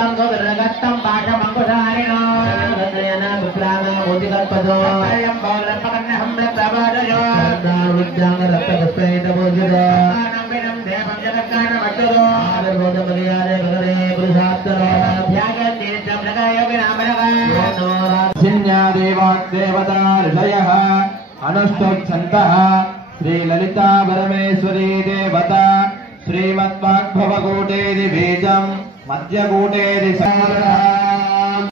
Gottam Godragattam Pasha Mangudarino Gadayana Vikrama Mudikapado Ayam Bola Pakanaham Rabadayo Vidyanga Rapakaspaita Bojada Naminam Devam Janakana Matado Adabodha Mariade Bagare Prusatara Yagan Tirtam Nagaya Vinamanaga Sinya Devak Devata Rishaya Anustok Chantaha Sri Lalita Parameswari Devata श्रीमद्वाग्भवकूटेरि बीजं मध्यकूटेरि सारणम्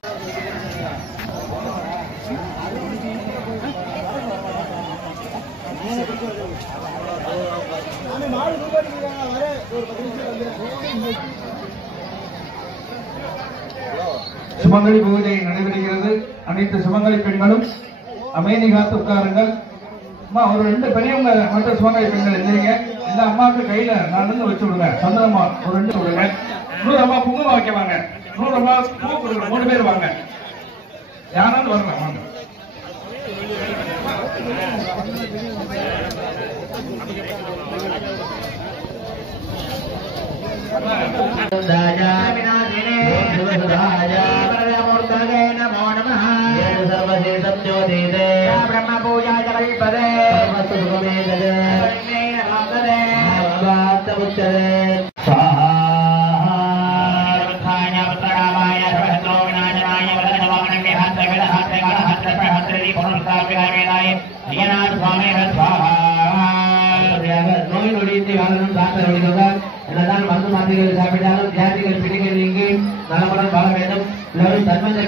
சுமங்கலி பூஜை நடைபெறுகிறது. அனைத்து சுமங்கலி பெண்களும் அமைதி காத்து உட்காருங்கள். அம்மா ஒரு 2 பெரியவங்க மற்ற சுமங்கலி பெண்கள் எந்திரிங்க. இந்த அம்மாவுக்கு கையில நடந்து வச்சு விடுங்க. சந்திரமா ஒரு 2 விடுங்க. 100 அம்மா குங்குமம் வைக்கவாங்க. 100 அம்மா பூ கொடுங்க. 3 பேர் வாங்க. யாராவது வரலாம் வாங்க. ராஜா விநாதினே ராஜா பரமூர்த்தவே நமோ நமः சர்வசேஷம் ஜோதிதே பிரம்ம பூஜாய கல்பதே சர்வஸ்து சுகமேதே நமோதே வாத்தமுச்சதே ஸ்வாஹா ரத்தாய பத்ராவாய சர்வஸ்தோ விநாசனாய வதனவாமனே ஹத்ரவில ஹத்ரகல ஹத்ரப்ரஹத்ரதி புனர்ஸ்தாபிகாவேதாய ஜீயநாத சுவாமே ஸ்வாஹா நோய் நொடியின்றி வாழணும் சாஸ்திர வழிவதால் என்னதான் மருந்து மாத்திரைகள் சாப்பிட்டாலும் வியாதிகள் பிடிக்க நீங்கி நலமுடன் வாழ வேண்டும். எல்லோரும் தன்மஞ்சை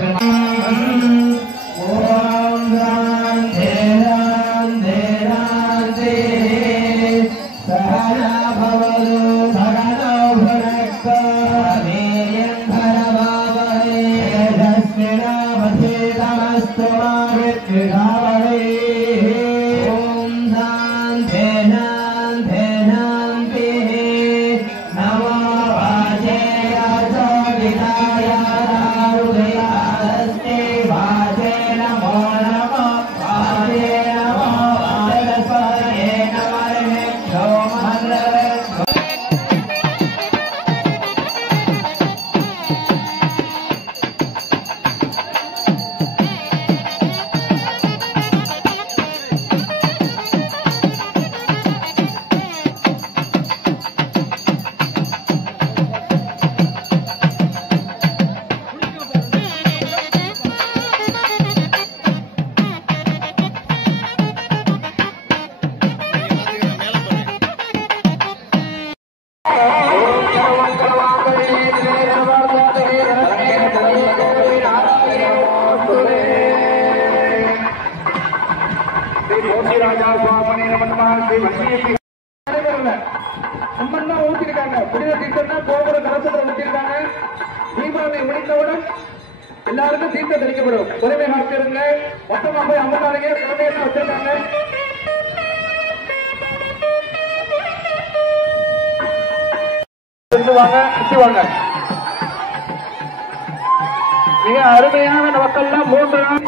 எல்லாருக்கும் தீர்த்த தெளிக்கப்படும். பொறுமை காத்திருங்க. மொத்தமாக போய் அம்மனாருங்க குழந்தைகள் வச்சிருக்காங்க. வாங்க மிக அருமையான நமக்கெல்லாம் 3 நாள்